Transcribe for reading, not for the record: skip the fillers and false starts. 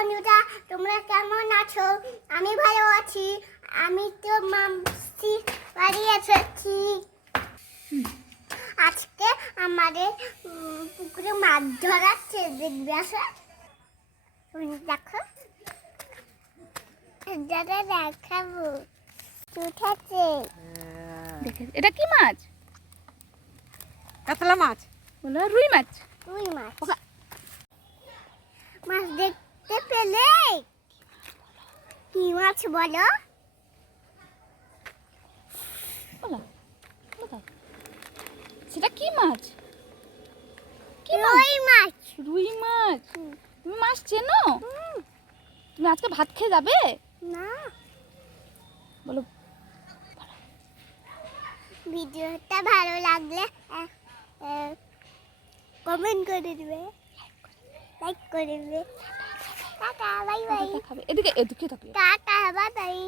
বন্ধুরা, তোমরা কেমন আছো? আমি ভালো আছি। আমি তো মামসি বাড়ি এসেছি। আজকে আমাদের পুকুরে মাছ ধরাচ্ছে, দেখবে আসো। দেখো, দাদা দেখাবো উঠেছে। দেখে এটা কি মাছ? কাতলা মাছ। বলো রুই মাছ। রুই মাছ। মাছ দেখতে পেলে কি মাছ বলো? বলো কোথায়? সেটা কি মাছ? কি মাছ? রুই মাছ। রুই মাছ। তুমি মাছ চেনো? তুমি আজকে ভাত খেয়ে যাবে? না, বলো। ভিডিওটা ভালো লাগলে কমেন্ট করে দিবে, লাইক করে দিবে। Tata, bye bye. খাবে এদিকে এদিকে থাকবে। Tata, bye bye.